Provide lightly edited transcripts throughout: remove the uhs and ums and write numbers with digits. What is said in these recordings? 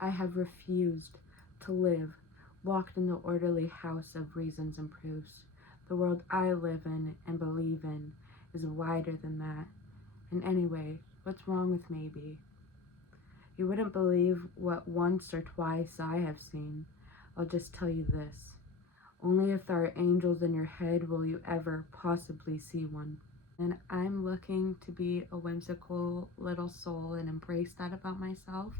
I have refused to live locked in the orderly house of reasons and proofs. The world I live in and believe in is wider than that. And anyway, what's wrong with maybe? You wouldn't believe what once or twice I have seen. I'll just tell you this. Only if there are angels in your head will you ever possibly see one. And I'm looking to be a whimsical little soul and embrace that about myself,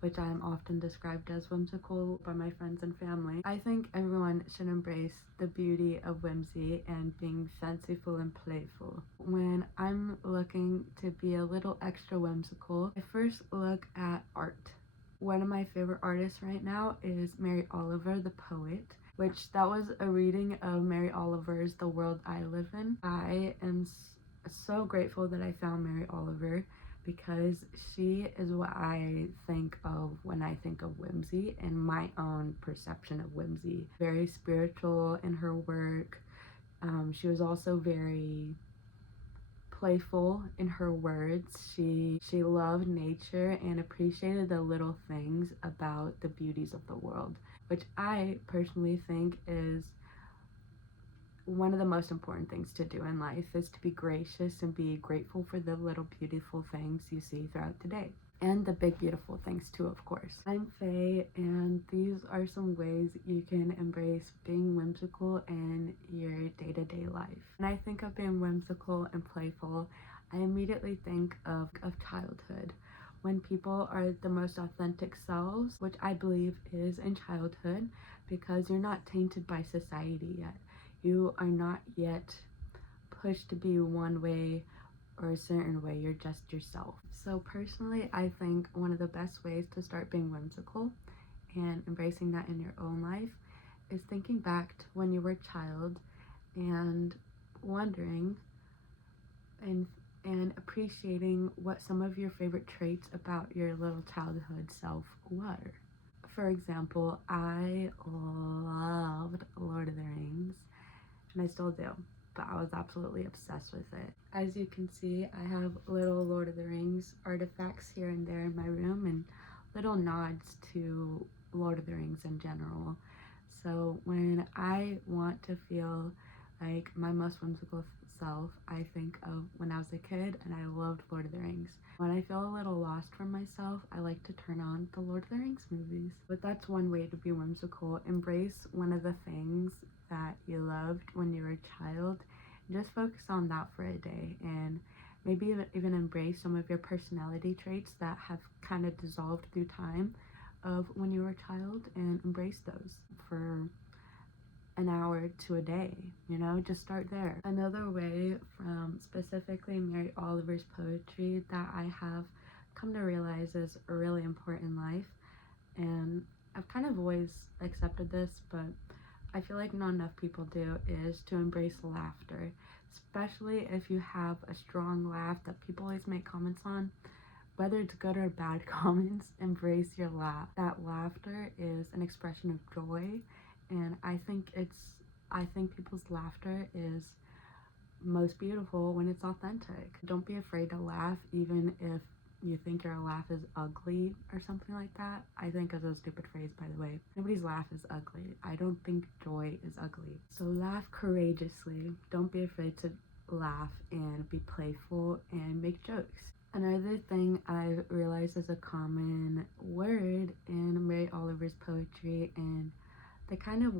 which I am often described as whimsical by my friends and family. I think everyone should embrace the beauty of whimsy and being fanciful and playful. When I'm looking to be a little extra whimsical, I first look at art. One of my favorite artists right now is Mary Oliver, the poet, which that was a reading of Mary Oliver's The World I Live In. I am so grateful that I found Mary Oliver because she is what I think of when I think of whimsy and my own perception of whimsy. Very spiritual in her work. She was also very playful in her words. She loved nature and appreciated the little things about the beauties of the world, which I personally think is one of the most important things to do in life, is to be gracious and be grateful for the little beautiful things you see throughout the day. And the big beautiful things too, of course. I'm Faye, and these are some ways you can embrace being whimsical in your day-to-day life. When I think of being whimsical and playful, I immediately think of childhood. When people are the most authentic selves, which I believe is in childhood, because you're not tainted by society yet. You are not yet pushed to be one way or a certain way, you're just yourself. So personally, I think one of the best ways to start being whimsical and embracing that in your own life is thinking back to when you were a child and wondering and appreciating what some of your favorite traits about your little childhood self were. For example, I loved Lord of the Rings, and I still do, but I was absolutely obsessed with it. As you can see, I have little Lord of the Rings artifacts here and there in my room and little nods to Lord of the Rings in general. So when I want to feel like my most whimsical self, I think of when I was a kid and I loved Lord of the Rings. When I feel a little lost from myself, I like to turn on the Lord of the Rings movies. But that's one way to be whimsical. Embrace one of the things that you loved when you were a child. Just focus on that for a day, and maybe even embrace some of your personality traits that have kind of dissolved through time of when you were a child, and embrace those for an hour to a day, just start there. Another way from specifically Mary Oliver's poetry that I have come to realize is really important in life, and I've kind of always accepted this, but I feel like not enough people do, is to embrace laughter, especially if you have a strong laugh that people always make comments on. Whether it's good or bad comments, embrace your laugh. That laughter is an expression of joy, and I think people's laughter is most beautiful when it's authentic. Don't be afraid to laugh, even if you think your laugh is ugly or something like that. I think is a stupid phrase, by the way. Nobody's laugh is ugly. I don't think joy is ugly. So laugh courageously. Don't be afraid to laugh and be playful and make jokes. Another thing I've realized is a common word in Mary Oliver's poetry and the kind of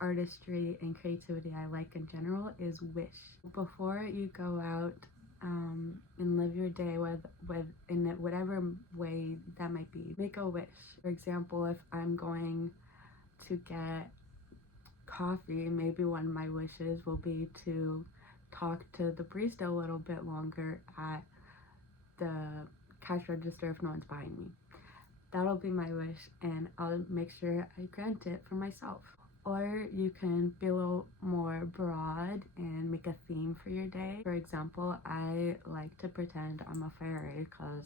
artistry and creativity I like in general is wish. Before you go out and live your day with in whatever way that might be, make a wish. For example, if I'm going to get coffee, maybe one of my wishes will be to talk to the barista a little bit longer at the cash register if no one's behind me. That'll be my wish, and I'll make sure I grant it for myself. Or you can be a little more broad and make a theme for your day. For example, I like to pretend I'm a fairy because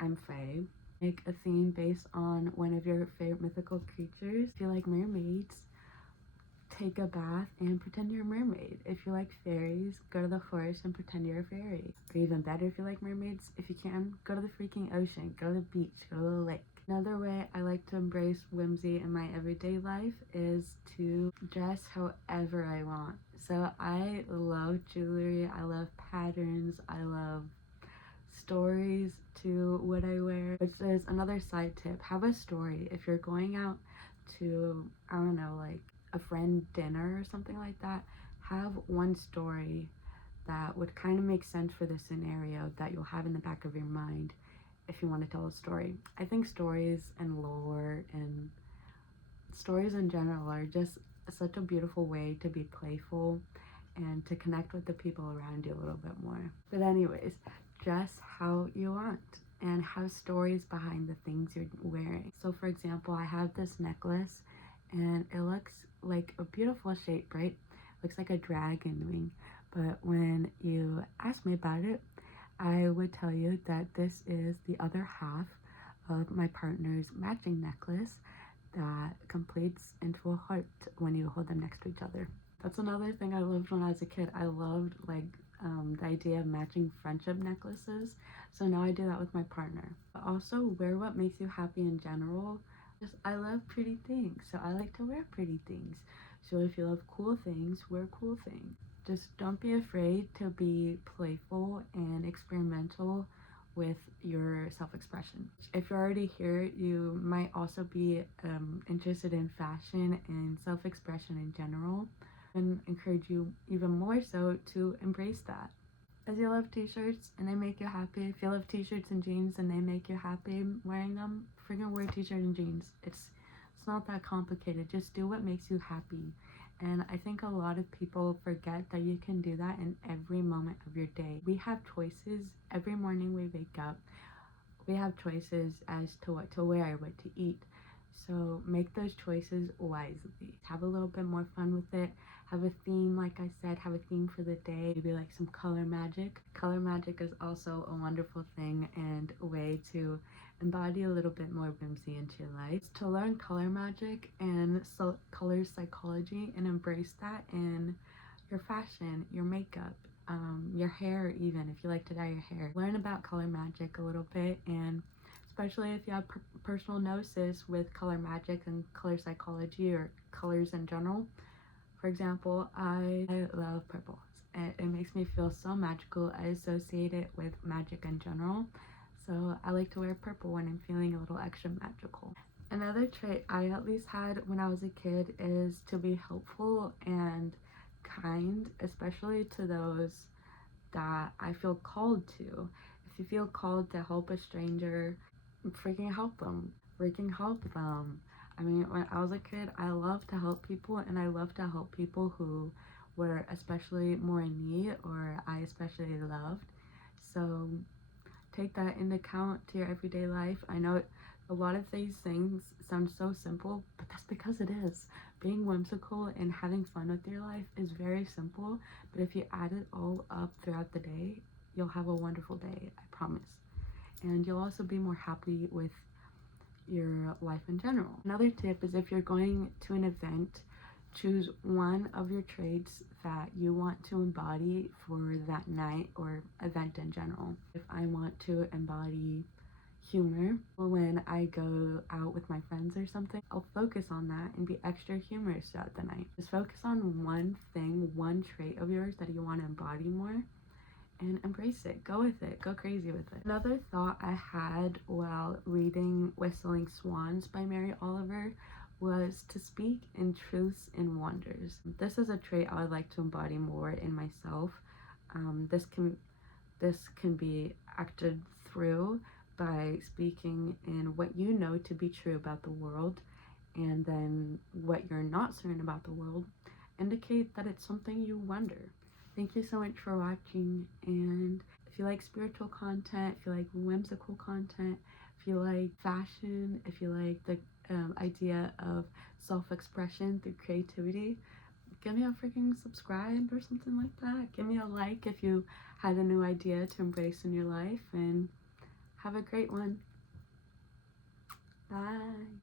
I'm Faye. Make a theme based on one of your favorite mythical creatures. If you like mermaids, take a bath and pretend you're a mermaid. If you like fairies, go to the forest and pretend you're a fairy. Or even better, if you like mermaids, if you can, go to the freaking ocean, go to the beach, go to the lake. Another way I like to embrace whimsy in my everyday life is to dress however I want. So I love jewelry, I love patterns, I love stories to what I wear, which is another side tip. Have a story. If you're going out to, I don't know, like a friend dinner or something like that, have one story that would kind of make sense for the scenario that you'll have in the back of your mind if you want to tell a story. I think stories and lore and stories in general are just such a beautiful way to be playful and to connect with the people around you a little bit more. But anyways, dress how you want and have stories behind the things you're wearing. So for example, I have this necklace and it looks like a beautiful shape, right? Looks like a dragon wing. But when you ask me about it, I would tell you that this is the other half of my partner's matching necklace that completes into a heart when you hold them next to each other. That's another thing I loved when I was a kid. I loved like the idea of matching friendship necklaces. So now I do that with my partner. But also wear what makes you happy in general. Just I love pretty things, so I like to wear pretty things. So if you love cool things, wear cool things. Just don't be afraid to be playful and experimental with your self-expression. If you're already here, you might also be interested in fashion and self-expression in general, and encourage you even more so to embrace that. As you love t-shirts and they make you happy, if you love t-shirts and jeans and they make you happy wearing them, freaking wear t-shirt and jeans. It's not that complicated. Just do what makes you happy. And I think a lot of people forget that you can do that in every moment of your day. We have choices every morning we wake up. We have choices as to what to wear, what to eat. So make those choices wisely. Have a little bit more fun with it. Have a theme, like I said, have a theme for the day. Maybe like some color magic. Color magic is also a wonderful thing and a way to embody a little bit more whimsy into your life. To learn color magic and color psychology and embrace that in your fashion, your makeup, your hair even, if you like to dye your hair. Learn about color magic a little bit, and especially if you have personal gnosis with color magic and color psychology or colors in general. For example, I love purple. It makes me feel so magical. I associate it with magic in general. So I like to wear purple when I'm feeling a little extra magical. Another trait I at least had when I was a kid is to be helpful and kind, especially to those that I feel called to. If you feel called to help a stranger, freaking help them. Freaking help them. I mean, when I was a kid, I loved to help people, and I loved to help people who were especially more in need or I especially loved. So take that into account to your everyday life. I know a lot of these things sound so simple, but that's because it is. Being whimsical and having fun with your life is very simple, but if you add it all up throughout the day, you'll have a wonderful day, I promise. And you'll also be more happy with your life in general. Another tip is if you're going to an event, choose one of your traits that you want to embody for that night or event in general. If I want to embody humor when I go out with my friends or something, I'll focus on that and be extra humorous throughout the night. Just focus on one thing, one trait of yours that you want to embody more, and embrace it. Go with it. Go crazy with it. Another thought I had while reading Whistling Swans by Mary Oliver was to speak in truths and wonders. This is a trait I would like to embody more in myself. This can be acted through by speaking in what you know to be true about the world, and then what you're not certain about the world, indicate that it's something you wonder. Thank you so much for watching, and if you like spiritual content, if you like whimsical content, if you like fashion, if you like the idea of self-expression through creativity, give me a freaking subscribe or something like that. Give me a like if you had a new idea to embrace in your life, and have a great one. Bye.